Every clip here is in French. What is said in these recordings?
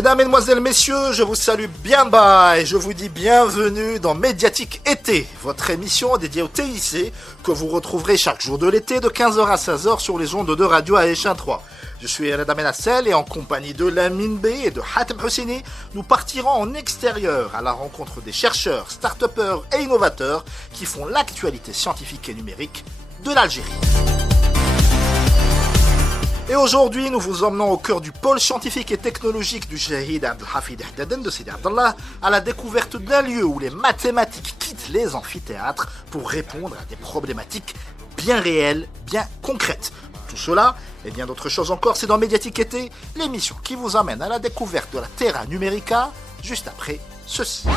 Mesdames, Mesdemoiselles, Messieurs, je vous salue bien bas et je vous dis bienvenue dans Médiatique Été, votre émission dédiée au TIC que vous retrouverez chaque jour de l'été de 15h à 16h sur les ondes de radio à Échin 3. Je suis Reda Menassel et en compagnie de Lamine B et de Hatem Hosseini, nous partirons en extérieur à la rencontre des chercheurs, start-upers et innovateurs qui font l'actualité scientifique et numérique de l'Algérie. Et aujourd'hui, nous vous emmenons au cœur du pôle scientifique et technologique du Chahid Abdelhafid Hdaden de Sidi Abdallah à la découverte d'un lieu où les mathématiques quittent les amphithéâtres pour répondre à des problématiques bien réelles, bien concrètes. Tout cela et bien d'autres choses encore, c'est dans Médiatique Été, l'émission qui vous emmène à la découverte de la Terra Numérica, juste après ceci.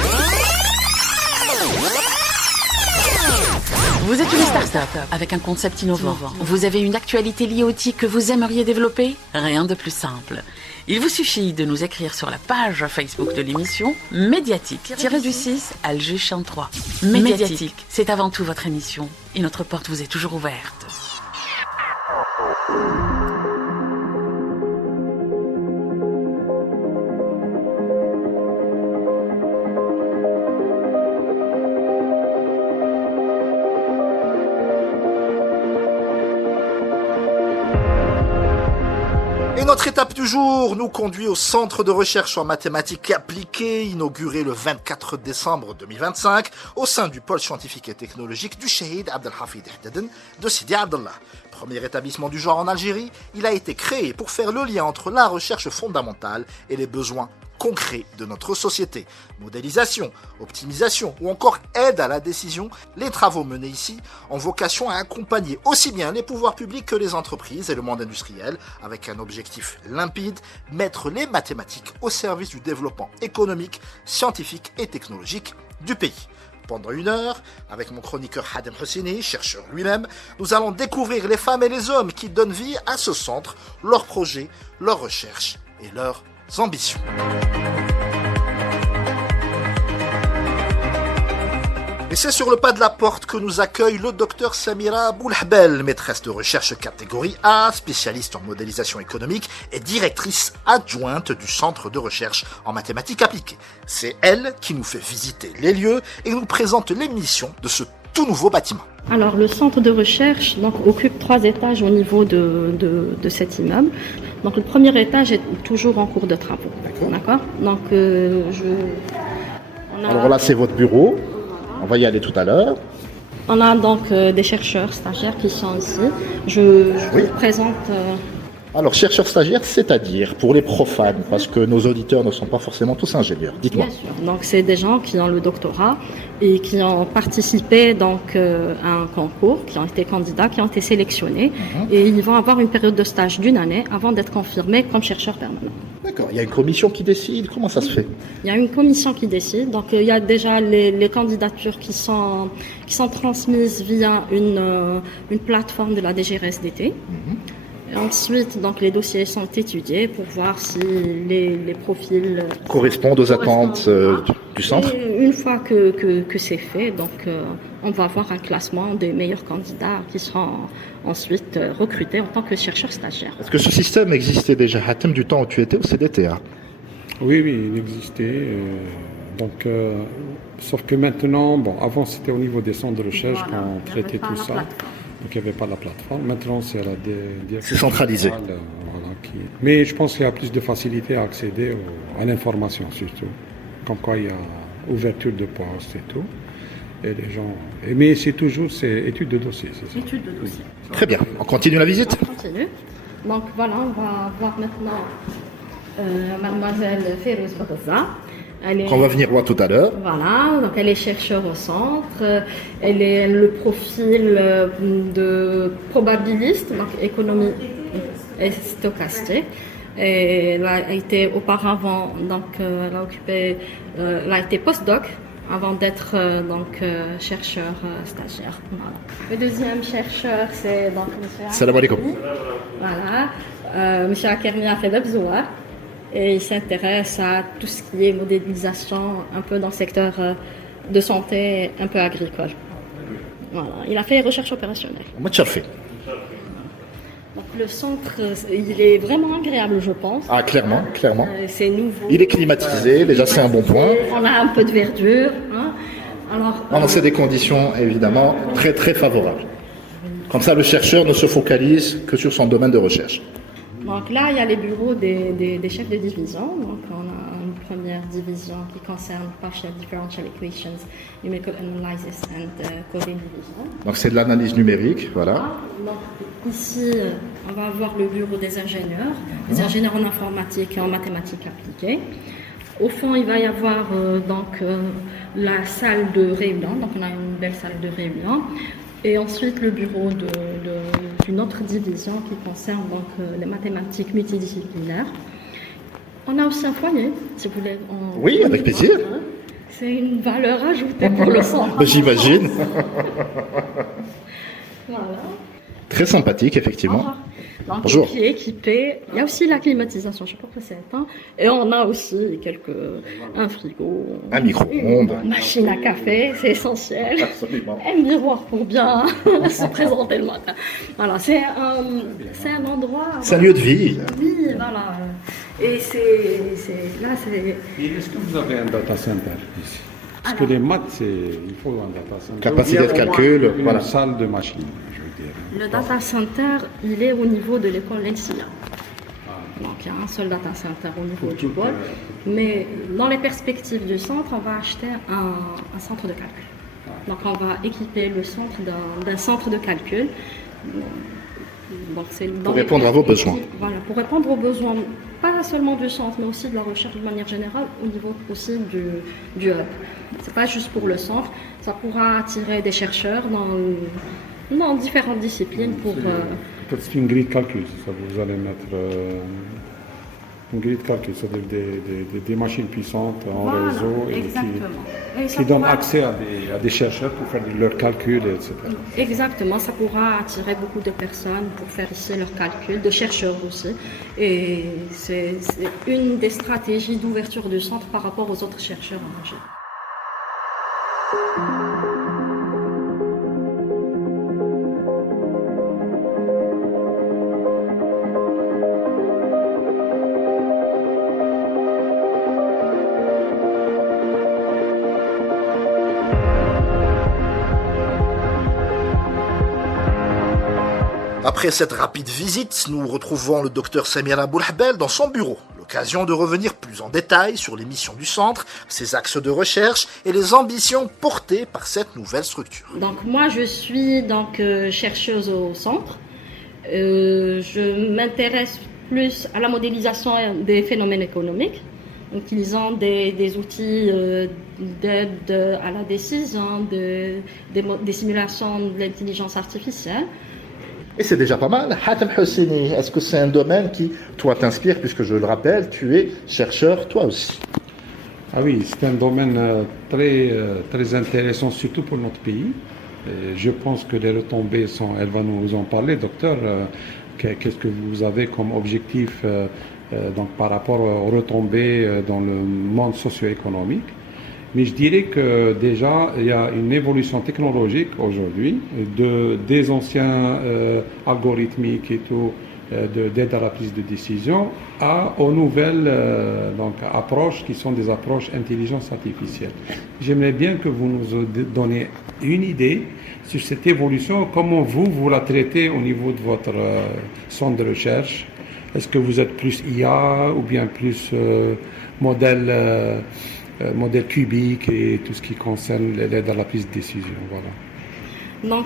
Vous êtes une start-up avec un concept innovant. Vous avez une actualité liée au TIC que vous aimeriez développer? Rien de plus simple. Il vous suffit de nous écrire sur la page Facebook de l'émission Médiatique-du-6 Alger Champ 3. Médiatique, c'est avant tout votre émission et notre porte vous est toujours ouverte. Et notre étape du jour nous conduit au Centre de recherche en mathématiques appliquées, inauguré le 24 décembre 2025, au sein du pôle scientifique et technologique du Chahid Abdelhafid Hdaden de Sidi Abdallah. Premier établissement du genre en Algérie, il a été créé pour faire le lien entre la recherche fondamentale et les besoins concrets de notre société. Modélisation, optimisation ou encore aide à la décision, les travaux menés ici ont vocation à accompagner aussi bien les pouvoirs publics que les entreprises et le monde industriel avec un objectif limpide, mettre les mathématiques au service du développement économique, scientifique et technologique du pays. Pendant une heure, avec mon chroniqueur Hatem Hosseini, chercheur lui-même, nous allons découvrir les femmes et les hommes qui donnent vie à ce centre, leurs projets, leurs recherches et leurs ambitions. Et c'est sur le pas de la porte que nous accueille le docteur Samira Boulhbel, maîtresse de recherche catégorie A, spécialiste en modélisation économique et directrice adjointe du centre de recherche en mathématiques appliquées. C'est elle qui nous fait visiter les lieux et nous présente les missions de ce tout nouveau bâtiment. Alors le centre de recherche occupe 3 étages au niveau de cet immeuble. Donc le premier étage est toujours en cours de travaux. D'accord. Donc Alors là c'est votre bureau. On va y aller tout à l'heure. On a donc des chercheurs stagiaires qui sont ici. Je vous présente... Alors, chercheurs stagiaires, c'est-à-dire pour les profanes, parce que nos auditeurs ne sont pas forcément tous ingénieurs. Dites-moi. Bien sûr. Donc, c'est des gens qui ont le doctorat et qui ont participé donc, à un concours, qui ont été candidats, qui ont été sélectionnés. Et ils vont avoir une période de stage d'1 année avant d'être confirmés comme chercheurs permanents. D'accord. Il y a une commission qui décide. Comment ça se fait? Il y a une commission qui décide. Donc, il y a déjà les candidatures qui sont transmises via une plateforme de la DGRSDT. Ensuite, donc, les dossiers sont étudiés pour voir si les profils correspondent aux attentes du centre. Et une fois que c'est fait, donc, on va avoir un classement des meilleurs candidats qui seront ensuite recrutés en tant que chercheurs stagiaires. Est-ce que ce système existait déjà, Hatem, du temps où tu étais au CDTA? Oui, il existait. Sauf que maintenant, avant c'était au niveau des centres de recherche qu'on traitait tout ça. Donc il n'y avait pas la plateforme. Maintenant, c'est à la c'est centralisé. Mais je pense qu'il y a plus de facilité à accéder à l'information, surtout. Comme quoi il y a ouverture de postes et tout. Et les gens... Mais c'est toujours études de dossier, c'est ça? Études de dossier. Très bien. On continue la visite? On continue. Donc voilà, on va voir maintenant mademoiselle Férouz Bagaza. On va venir voir tout à l'heure. Voilà, donc elle est chercheure au centre, elle est le profil de probabiliste, donc économie et stochastique. Et elle a été auparavant, donc elle a été postdoc avant d'être chercheur stagiaire. Voilà. Le deuxième chercheur, c'est donc M. Salam alaikum. Voilà, M. Akermi Afed Zouar. Et il s'intéresse à tout ce qui est modélisation, un peu dans le secteur de santé, un peu agricole. Voilà. Il a fait recherche opérationnelle. Moi, tu as fait. Donc Le centre, il est vraiment agréable, je pense. Ah, clairement, clairement. C'est nouveau. Il est climatisé, déjà c'est un bon point. On a un peu de verdure. Hein. Alors, Non, c'est des conditions évidemment très très favorables. Comme ça, le chercheur ne se focalise que sur son domaine de recherche. donc là, il y a les bureaux des chefs de division. Donc on a une première division qui concerne partial differential equations, numerical analysis and coding division. Donc c'est de l'analyse numérique, voilà. Donc, ici, on va avoir le bureau des ingénieurs, les ingénieurs en informatique et en mathématiques appliquées. Au fond, il va y avoir la salle de réunion. Donc on a une belle salle de réunion. Et ensuite, le bureau d'une autre division qui concerne les mathématiques multidisciplinaires. On a aussi un foyer, si vous voulez. Oui, avec plaisir. C'est une valeur ajoutée pour le centre. J'imagine. Voilà. Très sympathique, effectivement. Donc, Bonjour. Qui est équipé. Il y a aussi la climatisation, je ne sais pas pourquoi c'est éteint. Et on a aussi un frigo. Un micro-ondes. Une machine à café, c'est essentiel. Absolument. Un miroir pour bien se présenter le matin. Voilà, c'est un endroit. C'est un lieu de vie. Oui, voilà. Et là, c'est. Et est-ce que vous avez un data center ici? Parce que les maths, il faut un data center. Capacité de calcul, Une voilà. salle de machine, je veux dire. Le data center, il est au niveau de l'école Lencia. Donc il y a un seul data center au niveau du pôle. Mais dans les perspectives du centre, on va acheter un centre de calcul. Donc on va équiper le centre d'un centre de calcul. Donc, Pour répondre à vos besoins. Voilà, pour répondre aux besoins, pas seulement du centre, mais aussi de la recherche de manière générale, au niveau aussi du hub. C'est pas juste pour le centre, ça pourra attirer des chercheurs dans différentes disciplines pour... Peut-être c'est une grille de calcul, ça vous allez mettre une grille de calcul, c'est-à-dire des machines puissantes en Voilà, réseau et qui donnent accès à des chercheurs pour faire leurs calculs, etc. Exactement, ça pourra attirer beaucoup de personnes pour faire ici leurs calculs, de chercheurs aussi. Et c'est une des stratégies d'ouverture du centre par rapport aux autres chercheurs en Algérie. Après cette rapide visite, nous retrouvons le docteur Samira Boulhbel dans son bureau. L'occasion de revenir plus en détail sur les missions du centre, ses axes de recherche et les ambitions portées par cette nouvelle structure. Donc moi je suis chercheuse au centre. Je m'intéresse plus à la modélisation des phénomènes économiques, utilisant des outils d'aide à la décision, des simulations de l'intelligence artificielle. Et c'est déjà pas mal. Hatem Hosseini, est-ce que c'est un domaine qui, toi, t'inspire, puisque je le rappelle, tu es chercheur, toi aussi? Ah oui, c'est un domaine très intéressant, surtout pour notre pays. Et je pense que les retombées elle va nous en parler, docteur. Qu'est-ce que vous avez comme objectif donc par rapport aux retombées dans le monde socio-économique? Mais je dirais que déjà, il y a une évolution technologique aujourd'hui des anciens algorithmiques et tout, d'aide à la prise de décision, aux nouvelles approches qui sont des approches intelligence artificielle. J'aimerais bien que vous nous donniez une idée sur cette évolution, comment vous la traitez au niveau de votre centre de recherche. Est-ce que vous êtes plus IA ou bien plus modèle cubique et tout ce qui concerne l'aide à la prise de décision. Voilà. Donc,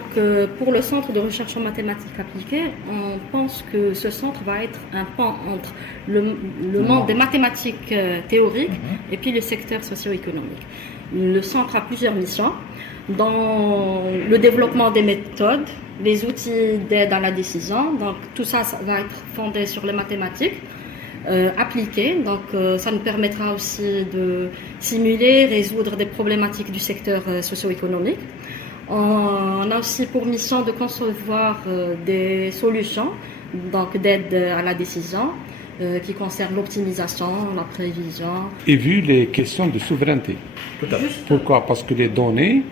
pour le centre de recherche en mathématiques appliquées, on pense que ce centre va être un pan entre le monde des mathématiques théoriques et puis le secteur socio-économique. Le centre a plusieurs missions dans le développement des méthodes, les outils d'aide à la décision. Donc, tout ça va être fondé sur les mathématiques. Appliquées. Donc, ça nous permettra aussi de simuler, résoudre des problématiques du secteur socio-économique. On a aussi pour mission de concevoir des solutions donc d'aide à la décision qui concerne l'optimisation, la prévision. Et vu les questions de souveraineté. Pourquoi? Parce que les données,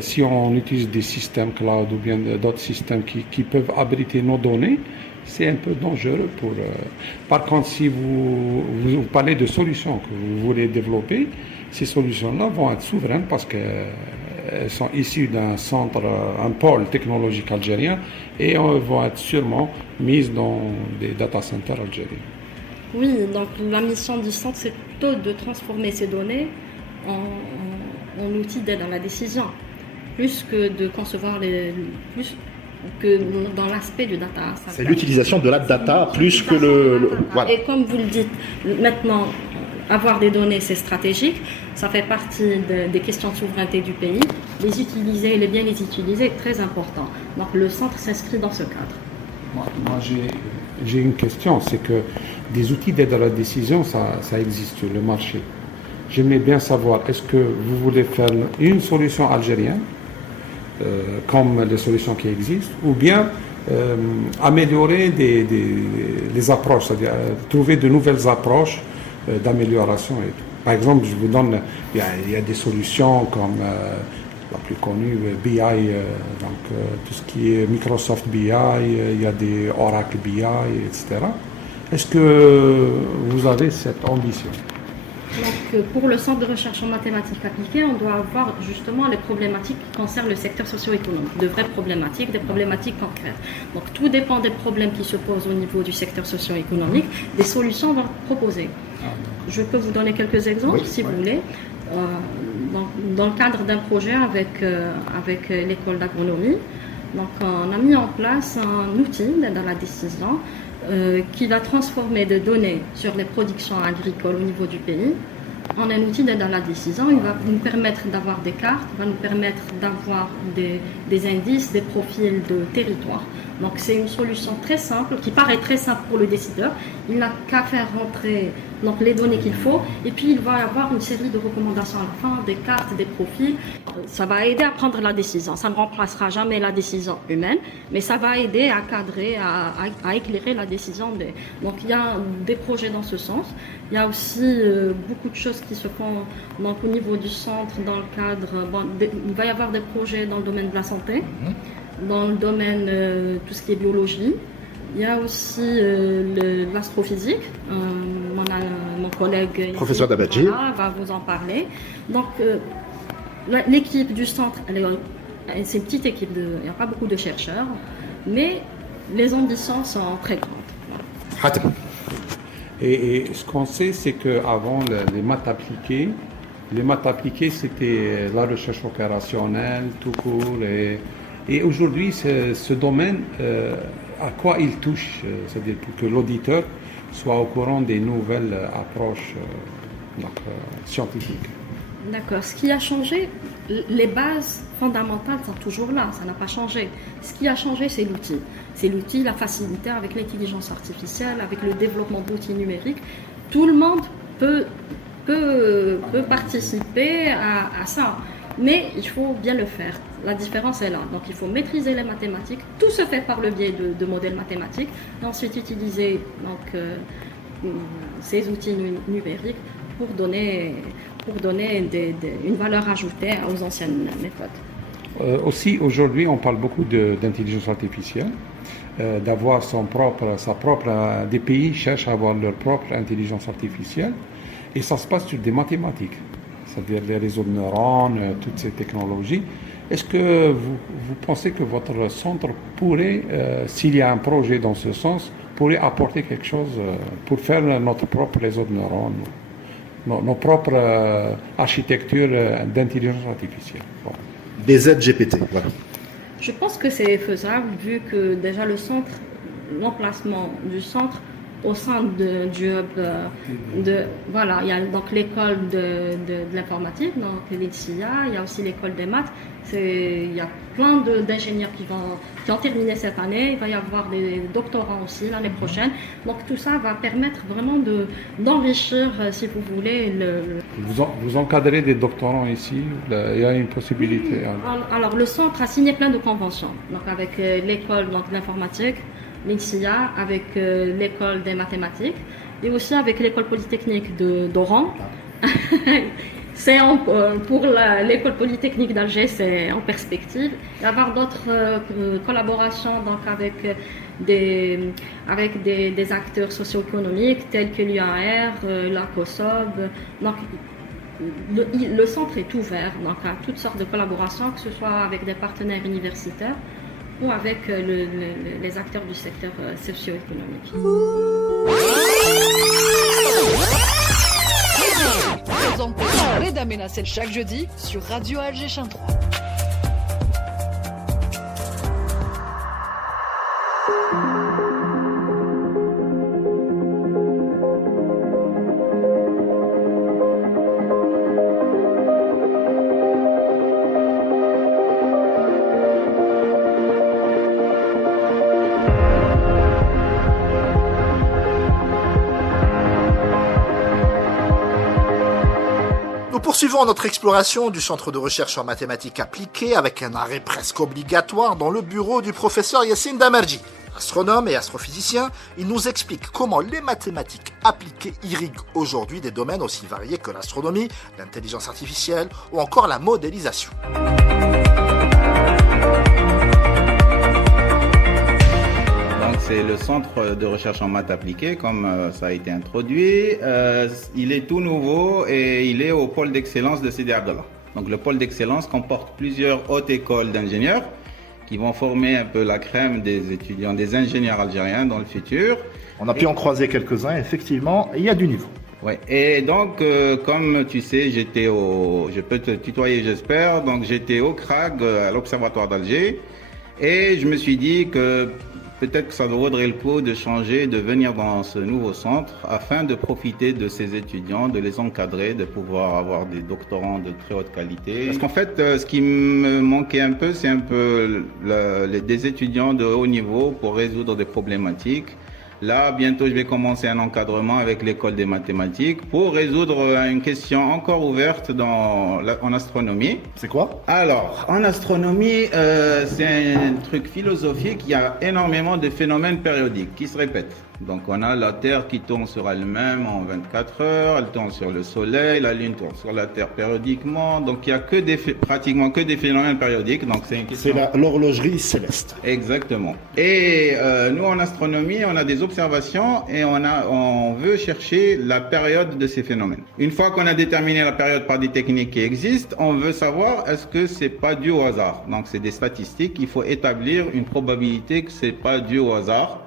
si on utilise des systèmes cloud ou bien d'autres systèmes qui peuvent abriter nos données, c'est un peu dangereux pour... Par contre, si vous parlez de solutions que vous voulez développer, ces solutions-là vont être souveraines parce qu'elles sont issues d'un centre, un pôle technologique algérien et vont être sûrement mises dans des data centers algériens. Oui, donc la mission du centre, c'est plutôt de transformer ces données en outils d'aide à la décision, plus que de concevoir plus que dans l'aspect du data. C'est l'utilisation de la data plus que voilà. Et comme vous le dites, maintenant, avoir des données, c'est stratégique. Ça fait partie des questions de souveraineté du pays. Les utiliser, les bien les utiliser, est très important. Donc le centre s'inscrit dans ce cadre. Moi j'ai une question, c'est que des outils d'aide à la décision, ça existe sur le marché. J'aimerais bien savoir, est-ce que vous voulez faire une solution algérienne, comme les solutions qui existent, ou bien améliorer les approches, c'est-à-dire trouver de nouvelles approches d'amélioration et tout. Par exemple, je vous donne, il y a des solutions comme la plus connue, BI, donc tout ce qui est Microsoft BI, il y a des Oracle BI, etc. Est-ce que vous avez cette ambition? Donc, pour le centre de recherche en mathématiques appliquées, on doit avoir justement les problématiques qui concernent le secteur socio-économique, de vraies problématiques, des problématiques concrètes. Donc, tout dépend des problèmes qui se posent au niveau du secteur socio-économique, des solutions vont être proposées. Je peux vous donner quelques exemples, si vous voulez. Dans le cadre d'un projet avec l'école d'agronomie, donc, on a mis en place un outil d'aide à la décision qui va transformer des données sur les productions agricoles au niveau du pays en un outil d'aide à la décision. Il va nous permettre d'avoir des cartes, va nous permettre d'avoir des indices, des profils de territoire. Donc c'est une solution très simple, qui paraît très simple pour le décideur. Il n'a qu'à faire rentrer donc, les données qu'il faut et puis il va avoir une série de recommandations à la fin, des cartes, des profils. Ça va aider à prendre la décision. Ça ne remplacera jamais la décision humaine, mais ça va aider à cadrer, à éclairer la décision. Donc il y a des projets dans ce sens. Il y a aussi beaucoup de choses qui se font donc, au niveau du centre, dans le cadre... il va y avoir des projets dans le domaine de la santé, dans le domaine tout ce qui est biologie. Il y a aussi l'astrophysique. Mon collègue professeur Dabadji va vous en parler. Donc l'équipe du centre, c'est une petite équipe, il n'y a pas beaucoup de chercheurs, mais les ambitions sont très grandes. Et ce qu'on sait, c'est qu'avant les maths appliquées, c'était la recherche opérationnelle, tout court. Et aujourd'hui, ce domaine, à quoi il touche, c'est-à-dire pour que l'auditeur soit au courant des nouvelles approches scientifiques. D'accord. Ce qui a changé, les bases fondamentales sont toujours là, ça n'a pas changé. Ce qui a changé, c'est l'outil. C'est l'outil, la facilité avec l'intelligence artificielle, avec le développement d'outils numériques. Tout le monde peut participer à ça, mais il faut bien le faire. La différence est là. Donc il faut maîtriser les mathématiques. Tout se fait par le biais de modèles mathématiques. Et ensuite utiliser ces outils numériques pour donner une valeur ajoutée aux anciennes méthodes. Aussi, aujourd'hui, on parle beaucoup d'intelligence artificielle, d'avoir des pays cherchent à avoir leur propre intelligence artificielle, et ça se passe sur des mathématiques, c'est-à-dire les réseaux de neurones, toutes ces technologies. Est-ce que vous pensez que votre centre pourrait, s'il y a un projet dans ce sens, pourrait apporter quelque chose pour faire notre propre réseau de neurones, nos propres architectures d'intelligence artificielle? Bon. Des ZGPT, voilà. Je pense que c'est faisable vu que déjà l'emplacement du centre au sein du hub il y a donc l'école de l'informatique, donc l'INSIA, il y a aussi l'école des maths. Il y a plein d'ingénieurs qui ont terminé cette année, il va y avoir des doctorants aussi l'année prochaine. Donc tout ça va permettre vraiment d'enrichir, si vous voulez, Vous encadrez des doctorants ici, il y a une possibilité. Alors le centre a signé plein de conventions, donc avec l'école de l'informatique, l'INSIA, avec l'école des mathématiques et aussi avec l'école polytechnique d'Oran. Pour l'école polytechnique d'Alger, c'est en perspective. Il va y avoir d'autres collaborations donc des acteurs socio-économiques tels que l'UAR, la COSOB. Donc, le centre est ouvert donc, à toutes sortes de collaborations, que ce soit avec des partenaires universitaires ou avec les acteurs du secteur socio-économique. Présenté par Reda Ménacel chaque jeudi sur Radio Alger Chin 3. Poursuivons notre exploration du centre de recherche en mathématiques appliquées avec un arrêt presque obligatoire dans le bureau du professeur Yassine Damerji. Astronome et astrophysicien, il nous explique comment les mathématiques appliquées irriguent aujourd'hui des domaines aussi variés que l'astronomie, l'intelligence artificielle ou encore la modélisation. C'est le centre de recherche en maths appliquées, comme ça a été introduit. Il est tout nouveau et il est au pôle d'excellence de Sidi Abdallah. Donc le pôle d'excellence comporte plusieurs hautes écoles d'ingénieurs qui vont former un peu la crème des étudiants, des ingénieurs algériens dans le futur. On a pu en croiser quelques-uns, effectivement, il y a du niveau. Oui, et donc, comme tu sais, je peux te tutoyer, j'espère, donc j'étais au CRAG, à l'Observatoire d'Alger, et je me suis dit que peut-être que ça vaudrait le coup de changer, de venir dans ce nouveau centre afin de profiter de ces étudiants, de les encadrer, de pouvoir avoir des doctorants de très haute qualité. Parce qu'en fait, ce qui me manquait un peu, c'est un peu des étudiants de haut niveau pour résoudre des problématiques. Là, bientôt, je vais commencer un encadrement avec l'école des mathématiques pour résoudre une question encore ouverte en astronomie. C'est quoi? Alors, en astronomie, c'est un truc philosophique. Il y a énormément de phénomènes périodiques qui se répètent. Donc, on a la Terre qui tourne sur elle-même en 24 heures, elle tourne sur le Soleil, la Lune tourne sur la Terre périodiquement. Donc, il n'y a pratiquement que des phénomènes périodiques. Donc, c'est une question. C'est l'horlogerie céleste. Exactement. Et nous, en astronomie, on a des observations et on veut chercher la période de ces phénomènes. Une fois qu'on a déterminé la période par des techniques qui existent, on veut savoir est-ce que c'est pas dû au hasard. Donc, c'est des statistiques. Il faut établir une probabilité que c'est pas dû au hasard.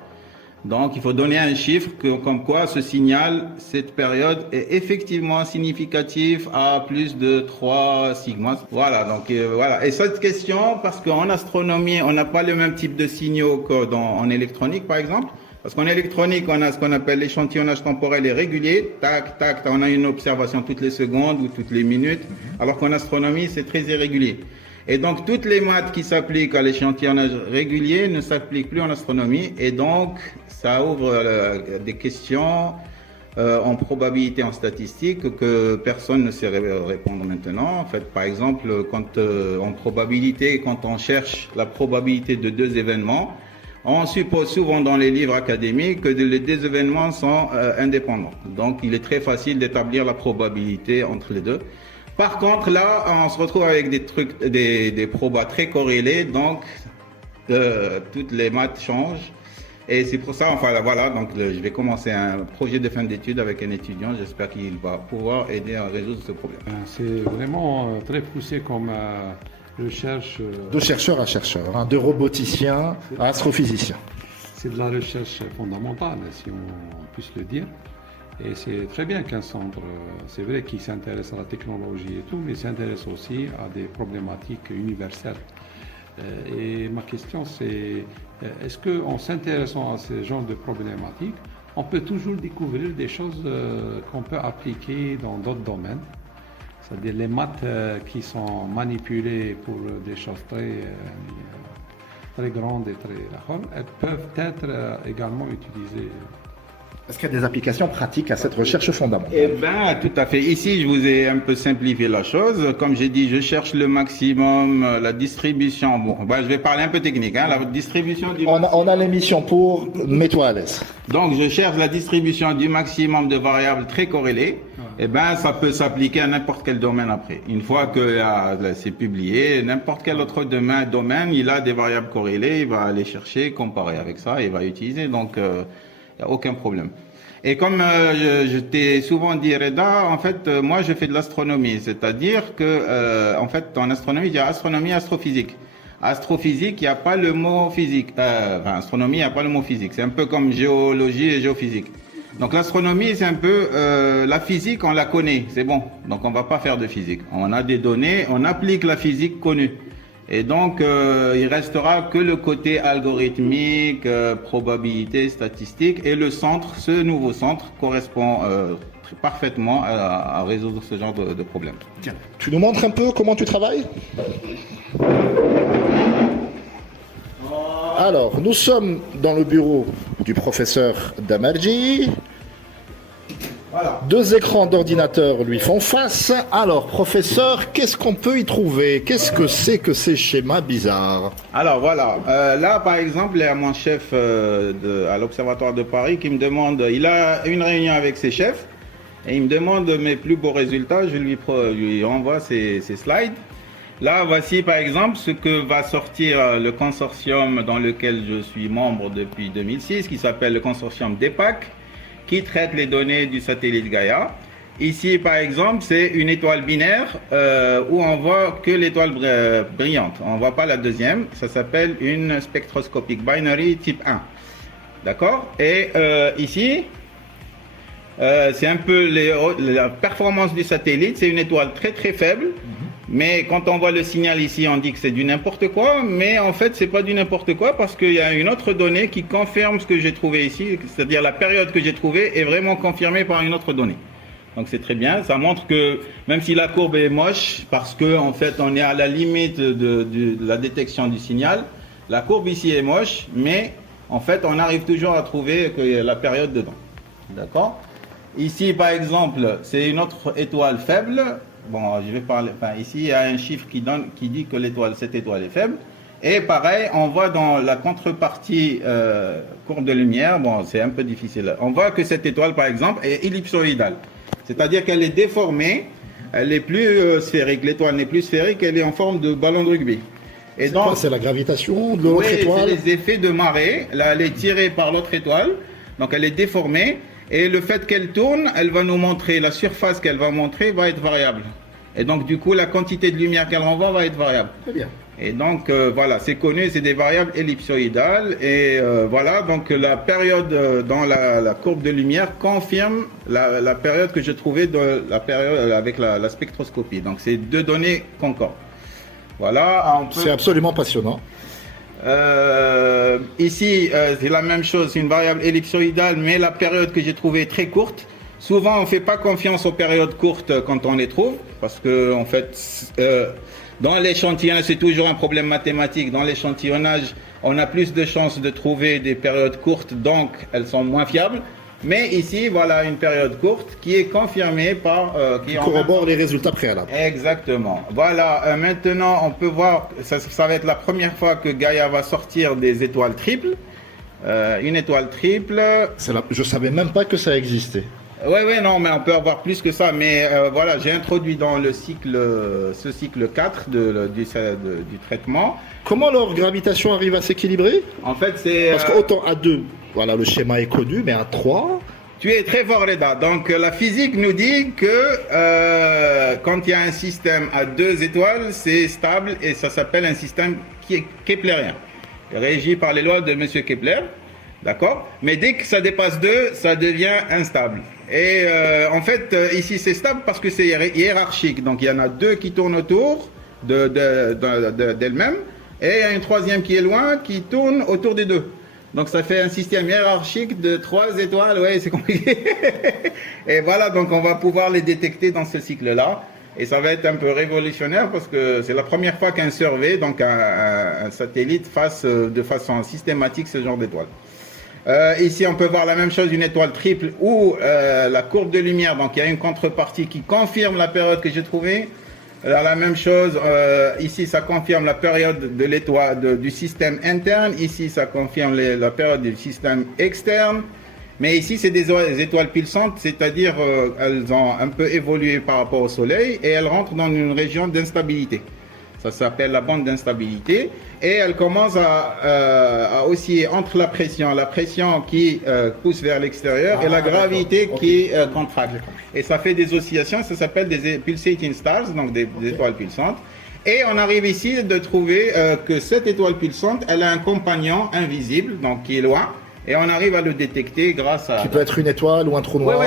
Donc, il faut donner un chiffre comme quoi ce signal, cette période est effectivement significatif à plus de 3 sigma. Voilà, donc voilà. Et cette question, parce qu'en astronomie, on n'a pas le même type de signaux qu'en électronique, par exemple. Parce qu'en électronique, on a ce qu'on appelle l'échantillonnage temporel et régulier. Tac, tac, on a une observation toutes les secondes ou toutes les minutes. Alors qu'en astronomie, c'est très irrégulier. Et donc, toutes les maths qui s'appliquent à l'échantillonnage régulier ne s'appliquent plus en astronomie. Et donc, ça ouvre des questions en probabilité, en statistique, que personne ne sait répondre maintenant. En fait, par exemple, en probabilité, quand on cherche la probabilité de deux événements, on suppose souvent dans les livres académiques que les deux événements sont indépendants. Donc, il est très facile d'établir la probabilité entre les deux. Par contre, là, on se retrouve avec des probas très corrélés, donc toutes les maths changent. Et c'est pour ça, enfin voilà, donc je vais commencer un projet de fin d'études avec un étudiant. J'espère qu'il va pouvoir aider à résoudre ce problème. C'est vraiment très poussé comme recherche. De chercheur à chercheur, hein, de roboticien à astrophysicien. C'est de la recherche fondamentale, si on puisse le dire. Et c'est très bien qu'un centre, c'est vrai qu'il s'intéresse à la technologie et tout, mais s'intéresse aussi à des problématiques universelles. Et ma question c'est, est-ce qu'en s'intéressant à ce genre de problématiques, on peut toujours découvrir des choses qu'on peut appliquer dans d'autres domaines? C'est-à-dire les maths qui sont manipulées pour des choses très grandes et très... elles peuvent être également utilisées Est-ce qu'il y a des applications pratiques à cette recherche fondamentale? Eh bien, tout à fait. Ici, je vous ai un peu simplifié la chose. Comme j'ai dit, je cherche le maximum, la distribution. Bon, je vais parler un peu technique. La distribution du On a l'émission pour, mets-toi à l'aise. Donc, je cherche la distribution du maximum de variables très corrélées. Eh ben, ça peut s'appliquer à n'importe quel domaine après. Une fois que c'est publié, n'importe quel autre domaine, il a des variables corrélées, il va aller chercher, comparer avec ça, il va utiliser. Donc, il n'y a aucun problème. Et comme je t'ai souvent dit, Reda, en fait, moi, je fais de l'astronomie. C'est-à-dire que, en fait, en astronomie, il y a astronomie et astrophysique. Astrophysique, il n'y a pas le mot physique. Astronomie, il n'y a pas le mot physique. C'est un peu comme géologie et géophysique. Donc l'astronomie, c'est un peu la physique, on la connaît, c'est bon. Donc on va pas faire de physique. On a des données, on applique la physique connue. Et donc il restera que le côté algorithmique, probabilité, statistique. Et le centre, ce nouveau centre, correspond parfaitement à résoudre ce genre de problème. Tiens, tu nous montres un peu comment tu travailles? Alors, nous sommes dans le bureau du professeur Damarji. Voilà. Deux écrans d'ordinateur lui font face. Alors, professeur, qu'est-ce qu'on peut y trouver? Qu'est-ce que c'est que ces schémas bizarres? Alors voilà, là par exemple, il y a mon chef à l'Observatoire de Paris qui me demande, il a une réunion avec ses chefs et il me demande mes plus beaux résultats, je lui envoie ses slides. Là, voici par exemple ce que va sortir le consortium dans lequel je suis membre depuis 2006, qui s'appelle le consortium DEPAC, qui traite les données du satellite Gaïa. Ici, par exemple, c'est une étoile binaire où on voit que l'étoile brillante. On ne voit pas la deuxième. Ça s'appelle une spectroscopic binary type 1. D'accord? Et ici, c'est un peu la performance du satellite. C'est une étoile très très faible. Mais quand on voit le signal ici, on dit que c'est du n'importe quoi, mais en fait, c'est pas du n'importe quoi parce qu'il y a une autre donnée qui confirme ce que j'ai trouvé ici, c'est-à-dire la période que j'ai trouvée est vraiment confirmée par une autre donnée. Donc c'est très bien, ça montre que même si la courbe est moche, parce que en fait on est à la limite de la détection du signal, la courbe ici est moche, mais en fait on arrive toujours à trouver qu'il y a la période dedans. D'accord? Ici par exemple, c'est une autre étoile faible. Bon, je vais parler. Enfin, ici, il y a un chiffre qui dit que cette étoile est faible. Et pareil, on voit dans la contrepartie courbe de lumière, bon, c'est un peu difficile. On voit que cette étoile, par exemple, est ellipsoïdale. C'est-à-dire qu'elle est déformée, elle est plus sphérique. L'étoile n'est plus sphérique, elle est en forme de ballon de rugby. Et donc, c'est la gravitation de l'autre étoile? C'est les effets de marée. Là, elle est tirée par l'autre étoile. Donc, elle est déformée. Et le fait qu'elle tourne, elle va nous montrer, la surface qu'elle va montrer va être variable. Et donc, du coup, la quantité de lumière qu'elle renvoie va être variable. Très bien. Et donc, voilà, c'est connu, c'est des variables ellipsoïdales. Et voilà, donc la période dans la courbe de lumière confirme la période que j'ai trouvée avec la spectroscopie. Donc, c'est deux données concordes. Voilà. C'est absolument passionnant. Ici, c'est la même chose, c'est une variable ellipsoïdale, mais la période que j'ai trouvée est très courte. Souvent, on ne fait pas confiance aux périodes courtes quand on les trouve, parce que en fait, dans l'échantillonnage, c'est toujours un problème mathématique. Dans l'échantillonnage, on a plus de chances de trouver des périodes courtes, donc elles sont moins fiables. Mais ici, voilà une période courte qui est confirmée par... qui corrobore les résultats préalables. Exactement. Voilà, maintenant, on peut voir, ça va être la première fois que Gaïa va sortir des étoiles triples. Une étoile triple... Je ne savais même pas que ça existait. Oui, non, mais on peut avoir plus que ça. Mais voilà, j'ai introduit dans ce cycle 4 du traitement. Comment leur gravitation arrive à s'équilibrer? En fait, c'est... Parce qu'autant à 2, voilà, le schéma est connu, mais à 3... Tu es très fort, Reda. Donc, la physique nous dit que quand il y a un système à 2 étoiles, c'est stable et ça s'appelle un système qui est keplérien, régi par les lois de M. Kepler. D'accord? Mais dès que ça dépasse 2, ça devient instable. Et en fait, ici, c'est stable parce que c'est hiérarchique. Donc, il y en a 2 qui tournent autour d'elles-mêmes. Et il y a une troisième qui est loin, qui tourne autour des 2. Donc, ça fait un système hiérarchique de 3 étoiles. Ouais, c'est compliqué. Et voilà, donc on va pouvoir les détecter dans ce cycle-là. Et ça va être un peu révolutionnaire parce que c'est la première fois qu'un survey, donc un satellite, fasse de façon systématique ce genre d'étoiles. Ici, on peut voir la même chose, une étoile triple où la courbe de lumière, donc il y a une contrepartie qui confirme la période que j'ai trouvée. La même chose, ici, ça confirme la période de l'étoile du système interne. Ici, ça confirme la période du système externe. Mais ici, c'est des étoiles pulsantes, c'est-à-dire elles ont un peu évolué par rapport au Soleil et elles rentrent dans une région d'instabilité. Ça s'appelle la bande d'instabilité. Et elles commencent à osciller entre la pression qui pousse vers l'extérieur et la gravité qui contracte. Et ça fait des oscillations, ça s'appelle des pulsating stars, donc des étoiles pulsantes. Et on arrive ici de trouver que cette étoile pulsante, elle a un compagnon invisible, donc qui est loin. Et on arrive à le détecter grâce à... Qui peut être une étoile ou un trou noir.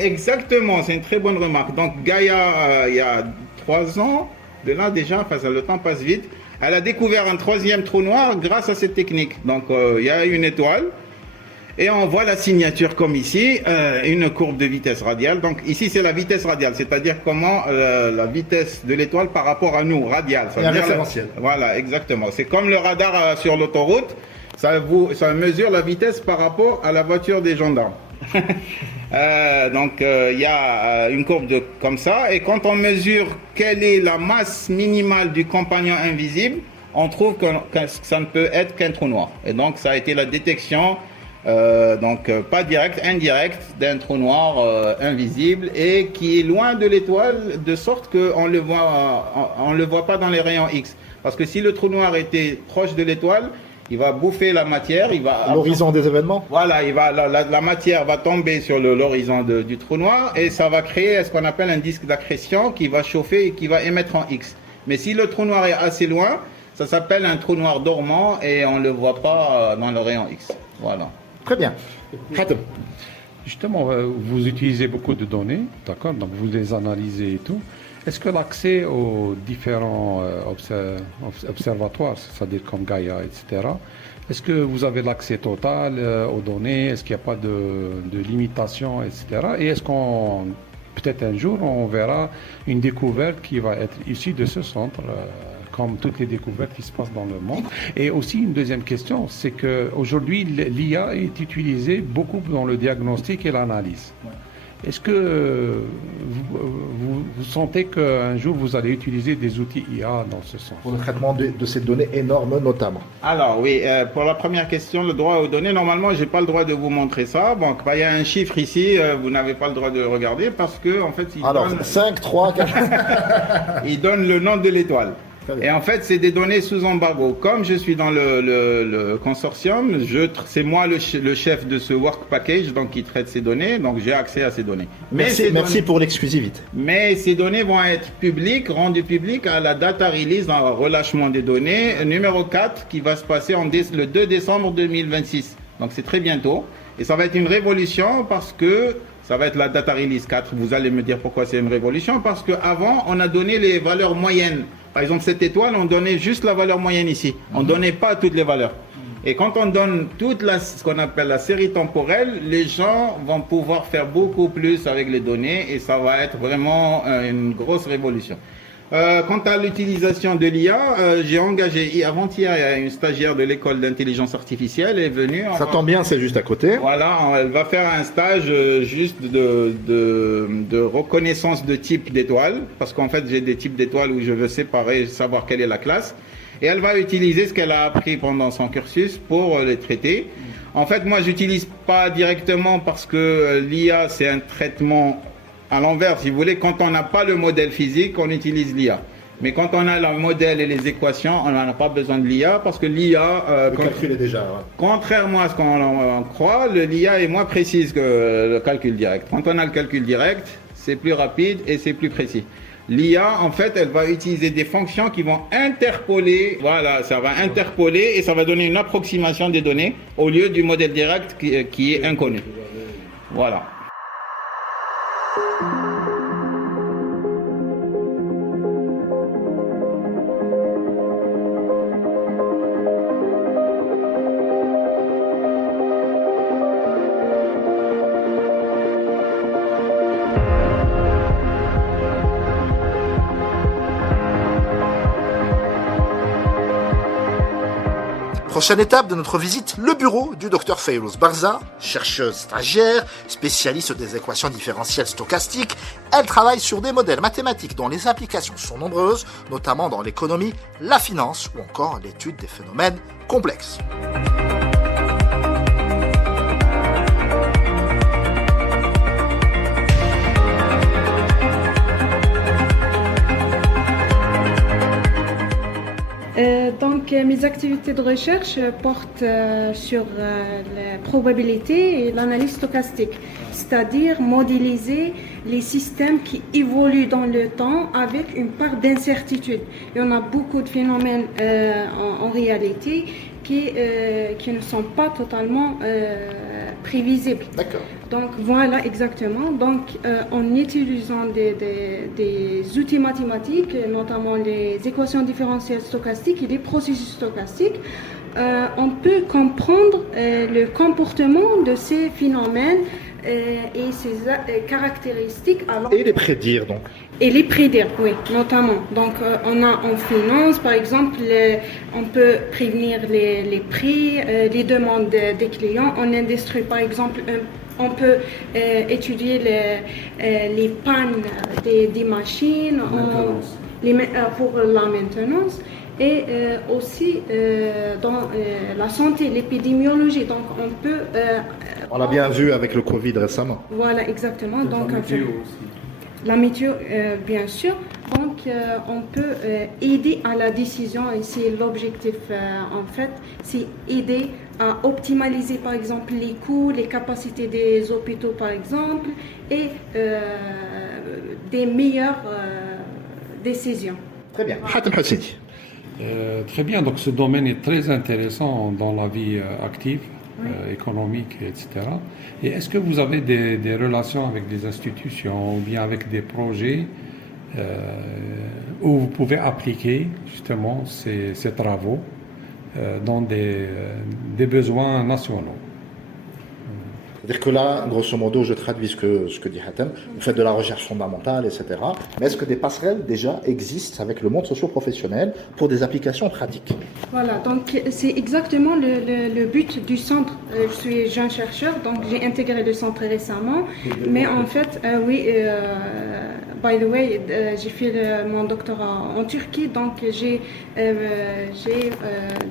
Exactement, c'est une très bonne remarque. Donc Gaïa, il y a 3 ans, de là déjà, le temps passe vite, elle a découvert un 3e trou noir grâce à cette technique. Donc il y a une étoile, et on voit la signature comme ici, une courbe de vitesse radiale. Donc ici c'est la vitesse radiale, c'est-à-dire comment la vitesse de l'étoile par rapport à nous, radiale. C'est un référentiel. Voilà, exactement. C'est comme le radar sur l'autoroute. Ça mesure la vitesse par rapport à la voiture des gendarmes. Donc il y a une courbe comme ça, et quand on mesure quelle est la masse minimale du compagnon invisible, on trouve que ça ne peut être qu'un trou noir. Et donc ça a été la détection, pas directe, indirecte, d'un trou noir invisible et qui est loin de l'étoile, de sorte qu'on le voit pas dans les rayons X. Parce que si le trou noir était proche de l'étoile, il va bouffer la matière, l'horizon des événements. Voilà, la matière va tomber sur l'horizon du trou noir et ça va créer ce qu'on appelle un disque d'accrétion qui va chauffer et qui va émettre en X. Mais si le trou noir est assez loin, ça s'appelle un trou noir dormant et on ne le voit pas dans le rayon X. Voilà. Très bien. Khatem. Justement, vous utilisez beaucoup de données, d'accord, donc vous les analysez et tout. Est-ce que l'accès aux différents observatoires, c'est-à-dire comme Gaïa, etc., est-ce que vous avez l'accès total aux données? Est-ce qu'il n'y a pas de limitation, etc.? Et est-ce qu'on, peut-être un jour, on verra une découverte qui va être issue de ce centre, comme toutes les découvertes qui se passent dans le monde? Et aussi, une deuxième question, c'est qu'aujourd'hui, l'IA est utilisée beaucoup dans le diagnostic et l'analyse. Ouais. Est-ce que vous sentez qu'un jour vous allez utiliser des outils IA dans ce sens? Pour le traitement de ces données énormes notamment. Alors oui, pour la première question, le droit aux données, normalement je n'ai pas le droit de vous montrer ça. Bon, il y a un chiffre ici, vous n'avez pas le droit de regarder parce que en fait il donne... 5, 3, 4... il donne le nom de l'étoile. Et en fait, c'est des données sous embargo. Comme je suis dans le consortium, c'est moi le chef de ce work package, donc qui traite ces données, donc j'ai accès à ces données. Merci pour l'exclusivité. Mais ces données vont être publiques, rendues publiques à la data release, dans le relâchement des données, numéro 4, qui va se passer le 2 décembre 2026. Donc c'est très bientôt. Et ça va être une révolution parce que ça va être la data release 4. Vous allez me dire pourquoi c'est une révolution. Parce qu'avant, on a donné les valeurs moyennes. Par exemple, cette étoile, on donnait juste la valeur moyenne ici. On ne donnait pas toutes les valeurs. Et quand on donne ce qu'on appelle la série temporelle, les gens vont pouvoir faire beaucoup plus avec les données et ça va être vraiment une grosse révolution. Quant à l'utilisation de l'IA, j'ai engagé avant-hier une stagiaire de l'école d'intelligence artificielle est venue. Ça tombe bien, c'est juste à côté. Voilà, elle va faire un stage juste de reconnaissance de type d'étoiles, parce qu'en fait j'ai des types d'étoiles où je veux savoir quelle est la classe. Et elle va utiliser ce qu'elle a appris pendant son cursus pour les traiter. En fait, moi j'utilise pas directement parce que l'IA c'est un traitement à l'envers, si vous voulez, quand on n'a pas le modèle physique, on utilise l'IA. Mais quand on a le modèle et les équations, on n'en a pas besoin de l'IA parce que l'IA... le calcul est déjà... Ouais. Contrairement à ce qu'on croit, l'IA est moins précise que le calcul direct. Quand on a le calcul direct, c'est plus rapide et c'est plus précis. L'IA, en fait, elle va utiliser des fonctions qui vont interpoler, voilà, ça va interpoler et ça va donner une approximation des données au lieu du modèle direct qui est inconnu. Voilà. Prochaine étape de notre visite, le bureau du Dr Fayrouz Barza, chercheuse stagiaire, spécialiste des équations différentielles stochastiques. Elle travaille sur des modèles mathématiques dont les applications sont nombreuses, notamment dans l'économie, la finance ou encore l'étude des phénomènes complexes. Donc, mes activités de recherche portent sur la probabilité et l'analyse stochastique, c'est-à-dire modéliser les systèmes qui évoluent dans le temps avec une part d'incertitude. Il y en a beaucoup de phénomènes en réalité qui ne sont pas totalement prévisibles. D'accord. Donc voilà, exactement. Donc en utilisant des outils mathématiques, notamment les équations différentielles stochastiques et les processus stochastiques, on peut comprendre le comportement de ces phénomènes et ses caractéristiques. Et les prédire donc. Et les prédire, oui, notamment. Donc, on a en finance, par exemple, on peut prévenir les prix, les demandes des clients. En industrie, par exemple, on peut étudier les pannes des machines pour la maintenance. Et aussi dans la santé, l'épidémiologie. Donc, on peut... On l'a bien vu avec le Covid récemment. Voilà, exactement. Donc, la météo, bien sûr. Donc, on peut aider à la décision et c'est l'objectif, en fait, c'est aider à optimaliser, par exemple, les coûts, les capacités des hôpitaux, par exemple, et des meilleures décisions. Très bien. Hatem Hassidi. Très bien, donc ce domaine est très intéressant dans la vie active, économique, etc. Et est-ce que vous avez des relations avec des institutions ou bien avec des projets où vous pouvez appliquer justement ces travaux dans des besoins nationaux? C'est-à-dire que là, grosso modo, je traduis ce que dit Hatem, vous faites de la recherche fondamentale, etc. Mais est-ce que des passerelles déjà existent avec le monde socio-professionnel pour des applications pratiques? Voilà, donc c'est exactement le but du centre. Je suis jeune chercheur, donc j'ai intégré le centre récemment. Mais en fait, by the way, j'ai fait mon doctorat en Turquie, donc j'ai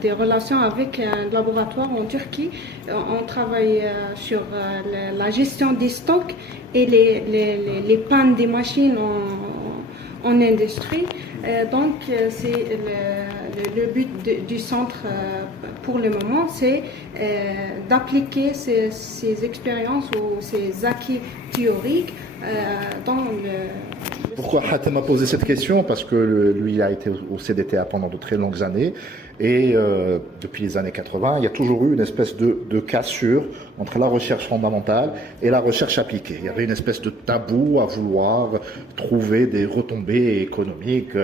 des relations avec un laboratoire en Turquie. On travaille sur la gestion des stocks et les pannes des machines en industrie. Donc, c'est le but du centre pour le moment, c'est d'appliquer ces expériences ou ces acquis théoriques dans le... Pourquoi Hatem a posé cette question? Parce que lui, il a été au CDTA pendant de très longues années. Et depuis les années 80, il y a toujours eu une espèce de cassure entre la recherche fondamentale et la recherche appliquée. Il y avait une espèce de tabou à vouloir trouver des retombées économiques.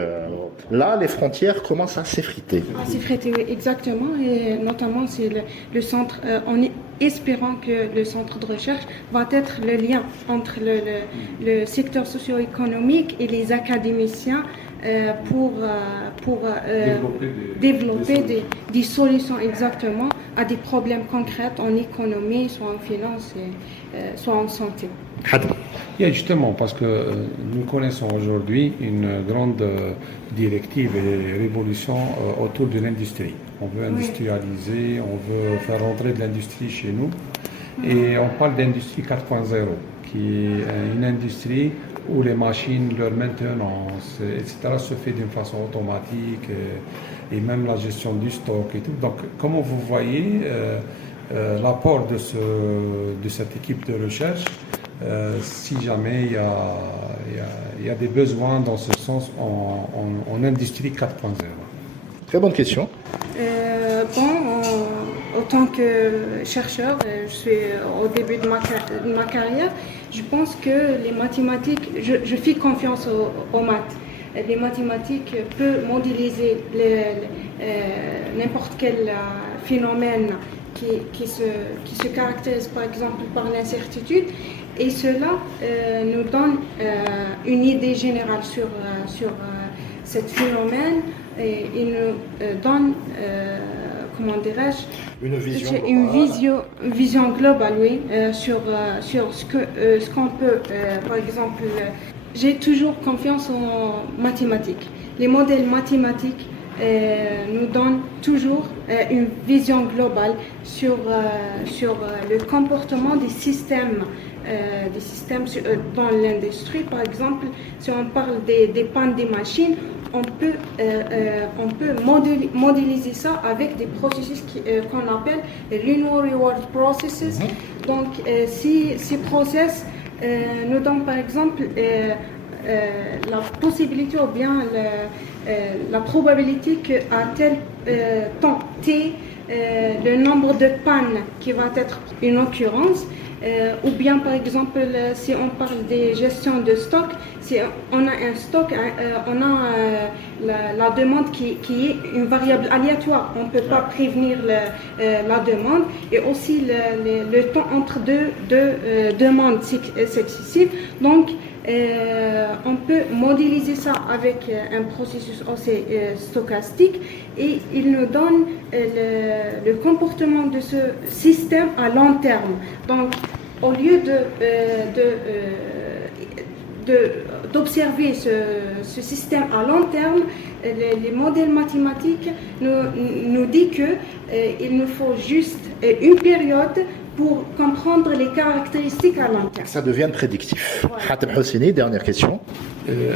Là, les frontières commencent à s'effriter. S'effriter, oui, exactement. Et notamment, c'est le centre, en espérant que le centre de recherche va être le lien entre le secteur socio-économique et les académiciens pour développer des solutions exactement à des problèmes concrets en économie, soit en finance, soit en santé. Et justement, parce que nous connaissons aujourd'hui une grande directive et révolution autour de l'industrie. On veut industrialiser, on veut faire rentrer de l'industrie chez nous. Et on parle d'industrie 4.0, qui est une industrie où les machines, leur maintenance, etc., se fait d'une façon automatique et même la gestion du stock et tout. Donc, comment vous voyez l'apport de cette équipe de recherche si jamais il y a des besoins dans ce sens en industrie 4.0? Très bonne question. En tant que chercheur, je suis au début de ma carrière, je pense que les mathématiques, je fais confiance aux maths. Les mathématiques peuvent modéliser n'importe quel phénomène qui se caractérise par exemple par l'incertitude, et cela nous donne une idée générale sur ce phénomène, et il nous donne comment dirais-je, Une vision j'ai globale. une vision globale, oui, sur ce qu'on peut, par exemple, j'ai toujours confiance en mathématiques. Les modèles mathématiques nous donnent toujours une vision globale sur le comportement des systèmes dans l'industrie. Par exemple, si on parle des pannes des machines, on peut modéliser ça avec des processus qu'on appelle linear reward processes. Donc, si ces process nous donnent par exemple la possibilité ou bien la probabilité qu'à tel temps T, le nombre de pannes qui va être une occurrence, ou bien par exemple si on parle des gestions de stock, si on a un stock, on a la demande qui est une variable aléatoire, on ne peut pas prévenir la demande, et aussi le temps entre deux demandes successives. Donc on peut modéliser ça avec un processus aussi stochastique, et il nous donne le comportement de ce système à long terme. Donc, au lieu d'observer ce système à long terme, les modèles mathématiques nous disent qu'il nous faut juste une période pour comprendre les caractéristiques à long terme. Ça devient prédictif. Hatem Hosseini, dernière question.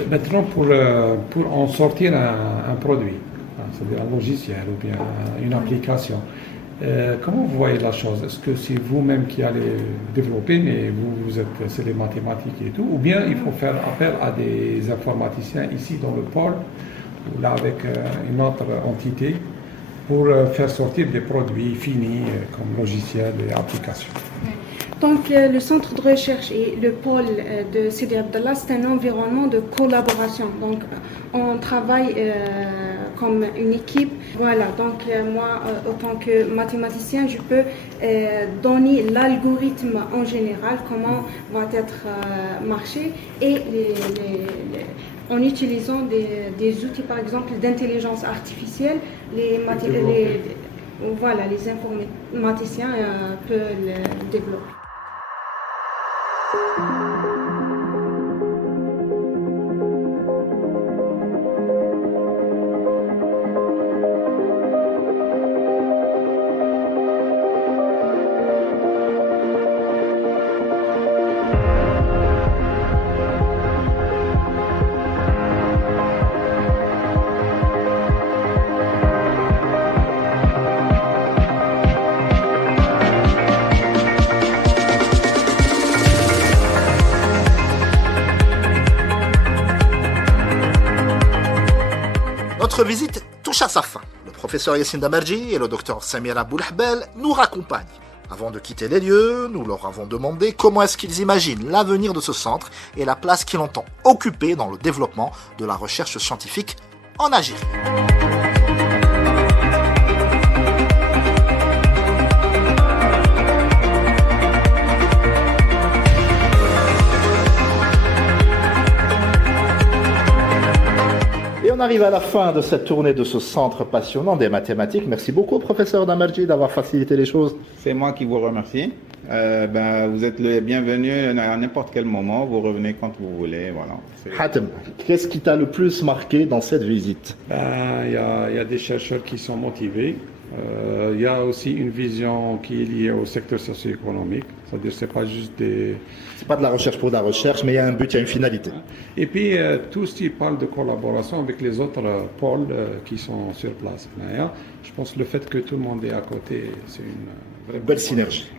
Maintenant, pour en sortir un produit, c'est-à-dire un logiciel ou bien une application, comment vous voyez la chose? Est-ce que c'est vous-même qui allez développer, mais c'est les mathématiques et tout, ou bien il faut faire appel à des informaticiens ici dans le pôle, ou là avec une autre entité, pour faire sortir des produits finis comme logiciels et applications? Donc, le centre de recherche et le pôle de Sidi Abdallah, c'est un environnement de collaboration. Donc, on travaille comme une équipe. Voilà, donc moi, en tant que mathématicien, je peux donner l'algorithme en général, comment va être marché, et en utilisant des outils, par exemple, d'intelligence artificielle, les informaticiens peuvent le développer. Notre visite touche à sa fin. Le professeur Yassine Damerji et le docteur Samira Boulahbel nous raccompagnent. Avant de quitter les lieux, nous leur avons demandé comment est-ce qu'ils imaginent l'avenir de ce centre et la place qu'il entend occuper dans le développement de la recherche scientifique en Algérie. Et on arrive à la fin de cette tournée de ce centre passionnant des mathématiques. Merci beaucoup, professeur Damerji, d'avoir facilité les choses. C'est moi qui vous remercie. Vous êtes le bienvenu à n'importe quel moment. Vous revenez quand vous voulez. Voilà. Hatem, qu'est-ce qui t'a le plus marqué dans cette visite? Il y a des chercheurs qui sont motivés. Il y a aussi une vision qui est liée au secteur socio-économique. C'est-à-dire c'est pas juste des... C'est pas de la recherche pour de la recherche, mais il y a un but, il y a une finalité. Et puis, tout ce qui parle de collaboration avec les autres pôles qui sont sur place. Je pense que le fait que tout le monde est à côté, c'est une vraie belle synergie.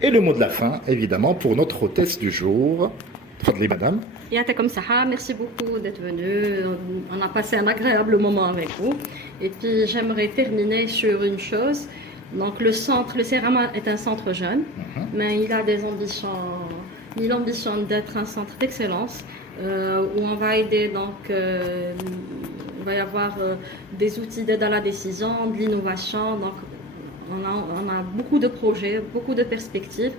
Et le mot de la fin, évidemment, pour notre hôtesse du jour. Fadli, madame. Comme ça, merci beaucoup d'être venu. On a passé un agréable moment avec vous. Et puis, j'aimerais terminer sur une chose. Donc, le CERAMA est un centre jeune, mais il a des ambitions. Il ambitionne d'être un centre d'excellence où on va aider. Donc, il va y avoir des outils d'aide à la décision, de l'innovation. Donc, On a beaucoup de projets, beaucoup de perspectives.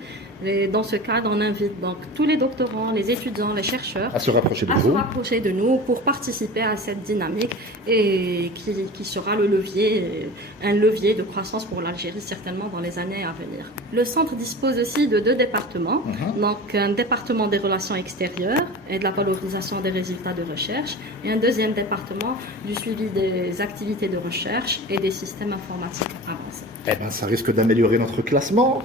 Et dans ce cadre, on invite donc tous les doctorants, les étudiants, les chercheurs À se rapprocher de à vous. se rapprocher de nous pour participer à cette dynamique et qui sera un levier de croissance pour l'Algérie certainement dans les années à venir. Le centre dispose aussi de 2 départements, donc un département des relations extérieures et de la valorisation des résultats de recherche et un deuxième département du suivi des activités de recherche et des systèmes informatiques avancés. Eh ben, ça risque d'améliorer notre classement.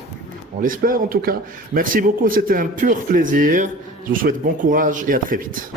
On l'espère en tout cas. Merci beaucoup, c'était un pur plaisir. Je vous souhaite bon courage et à très vite.